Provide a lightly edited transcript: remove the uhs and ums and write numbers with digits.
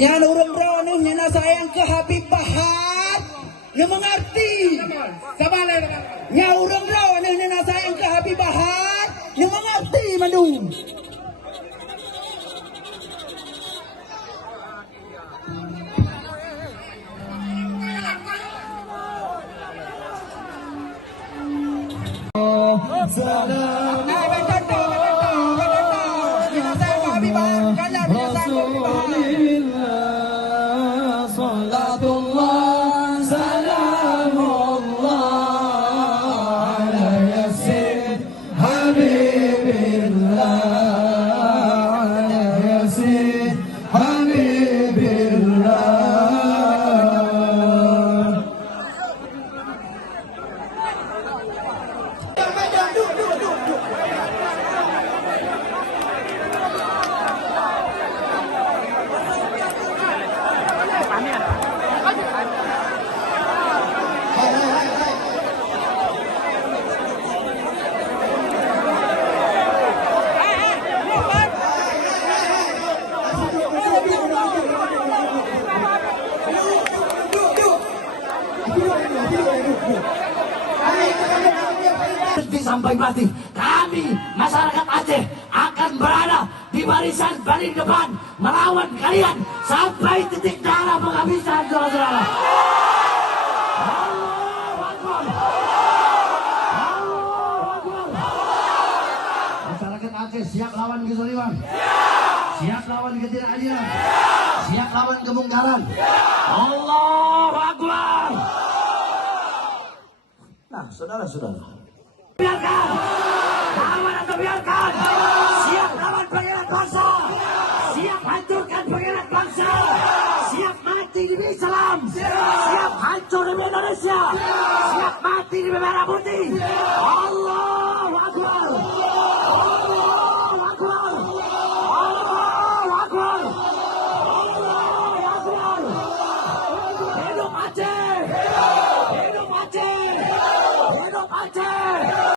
Yan urang raw nih nyana sayang ke Habib Bahar. Lu mengerti? Sabale naman. Nya urang raw nih nyana sayang ke Habib Bahar. Lu mengerti mandum? Salam Rasulillah, salatullah, salamullah ala yasin Habibillah, ala yasin Habibillah. Sampai mati, kami masyarakat Aceh akan berada di barisan paling depan melawan kalian sampai titik darah penghabisan, saudara-saudara. Allahu Akbar. Allahu Akbar. Masyarakat Aceh siap lawan kezaliman, siap lawan ketidakadilan, siap lawan kemungkaran. Allahu Akbar. Nah, saudara-saudara, biarkan, lawan atau biarkan, siap lawan pengkhianat bangsa, siap hancurkan pengkhianat bangsa, siap mati demi Islam, siap hancur demi Indonesia, siap mati demi merah putih.